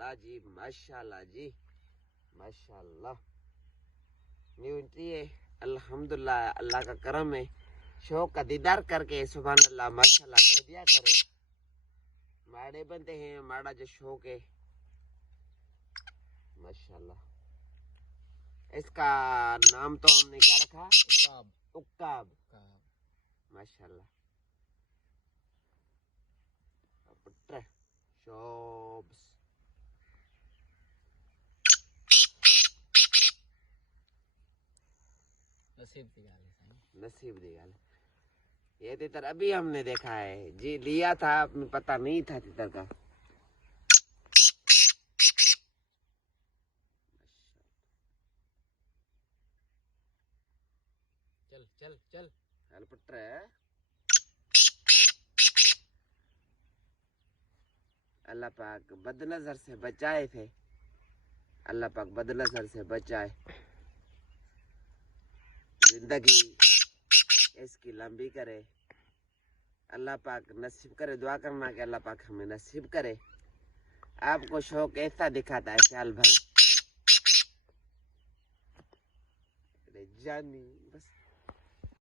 جی ماشاءاللہ جی ماشاءاللہ نیونٹی ہے الحمدللہ اللہ کا کرم ہے شوق کا دیدار کر کے سبحان اللہ ماشاءاللہ کہہ دیا کرے ماڑے بنتے ہیں ماڑا جو شوق ہے ماشاءاللہ اس کا نام تو ہم نے کیا رکھا عقاب ماشاءاللہ پٹر شوبس نصیب دی گل یہ تیتر ابھی ہم نے دیکھا ہے جی لیا تھا پتہ نہیں تھا تیتر کا چل چل چل ہل پٹر ہے اللہ پاک بد نظر سے بچائے تھے اللہ پاک بد نظر سے بچائے زندگی اس کی لمبی کرے اللہ پاک نصیب کرے دعا کرنا کہ اللہ پاک ہمیں نصیب کرے آپ کو شوق ایسا دکھاتا ہے خیال بھائی جانی بس